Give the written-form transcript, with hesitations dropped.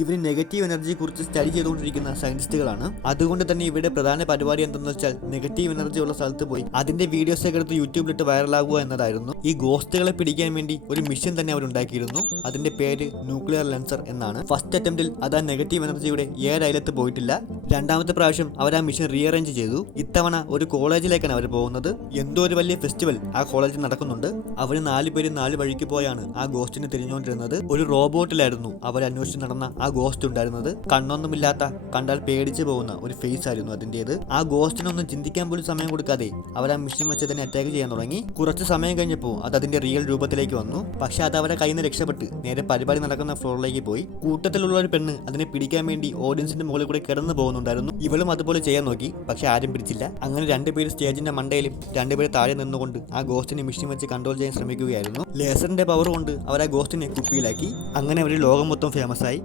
ഇവർ നെഗറ്റീവ് എനർജിയെ കുറിച്ച് സ്റ്റഡി ചെയ്തുകൊണ്ടിരിക്കുന്ന സയന്റിസ്റ്റുകളാണ്. അതുകൊണ്ട് തന്നെ ഇവരുടെ പ്രധാന പരിപാടി എന്തെന്ന് വെച്ചാൽ നെഗറ്റീവ് എനർജി ഉള്ള സ്ഥലത്ത് പോയി അതിന്റെ വീഡിയോസ് ഒക്കെ എടുത്ത് യൂട്യൂബിലിട്ട് വൈറലാകുക എന്നതായിരുന്നു. ഈ ഗോസ്റ്റുകളെ പിടിക്കാൻ വേണ്ടി ഒരു മിഷൻ തന്നെ അവരുണ്ടാക്കിയിരുന്നു. അതിന്റെ പേര് ന്യൂക്ലിയർ ലെൻസർ എന്നാണ്. ഫസ്റ്റ് അറ്റംപ്റ്റിൽ അത് ആ നെഗറ്റീവ് എനർജിയുടെ 7 അയലത്ത് പോയിട്ടില്ല. രണ്ടാമത്തെ പ്രാവശ്യം അവർ ആ മിഷൻ റീഅറേഞ്ച് ചെയ്തു. ഇത്തവണ ഒരു കോളേജിലേക്കാണ് അവർ പോകുന്നത്. എന്തോ ഒരു വലിയ ഫെസ്റ്റിവൽ ആ കോളേജിൽ നടക്കുന്നുണ്ട്. അവർ 4 പേരും 4 വഴിക്ക് പോയാണ് ആ ഗോസ്റ്റിനെ തിരിഞ്ഞുകൊണ്ടിരുന്നത്. ഒരു റോബോട്ടിലായിരുന്നു അവർ അന്വേഷിച്ച് നടന്ന ആ ഗോസ്റ്റ് ഉണ്ടായിരുന്നത്. കണ്ണൊന്നുമില്ലാത്ത, കണ്ടാൽ പേടിച്ചു പോകുന്ന ഒരു ഫേസ് ആയിരുന്നു അതിൻ്റെത്. ആ ഗോസ്റ്റിനൊന്നും ചിന്തിക്കാൻ പോലും സമയം കൊടുക്കാതെ അവർ ആ മിഷൻ വെച്ച് തന്നെ അറ്റാക്ക് ചെയ്യാൻ തുടങ്ങി. കുറച്ച് സമയം കഴിഞ്ഞപ്പോൾ അത് അതിന്റെ റിയൽ രൂപത്തിലേക്ക് വന്നു. പക്ഷെ അത് അവരുടെ കയ്യിൽ നിന്ന് രക്ഷപ്പെട്ട് നേരെ പരിപാടി നടക്കുന്ന ഫ്ലോറിലേക്ക് പോയി. കൂട്ടത്തിലുള്ള ഒരു പെണ്ണ് അതിനെ പിടിക്കാൻ വേണ്ടി ഓഡിയൻസിന്റെ മുകളിൽ കൂടെ കിടന്നു പോകുന്നുണ്ടായിരുന്നു. ഇവളും അതുപോലെ ചെയ്യാൻ നോക്കി, പക്ഷെ ആരും പിടിച്ചില്ല. അങ്ങനെ 2 പേര് സ്റ്റേജിന്റെ മണ്ടയിലും 2 പേര് താഴെ നിന്നുകൊണ്ട് ആ ഗോസ്റ്റിനെ മിഷൻ വെച്ച് കൺട്രോൾ ചെയ്യാൻ ശ്രമിക്കുകയായിരുന്നു. ലേസറിന്റെ പവർ കൊണ്ട് അവർ ആ ഗോസ്റ്റിനെ കുപ്പിയിലാക്കി. അങ്ങനെ അവർ ലോകം മൊത്തം ഫേമസ് ആയി.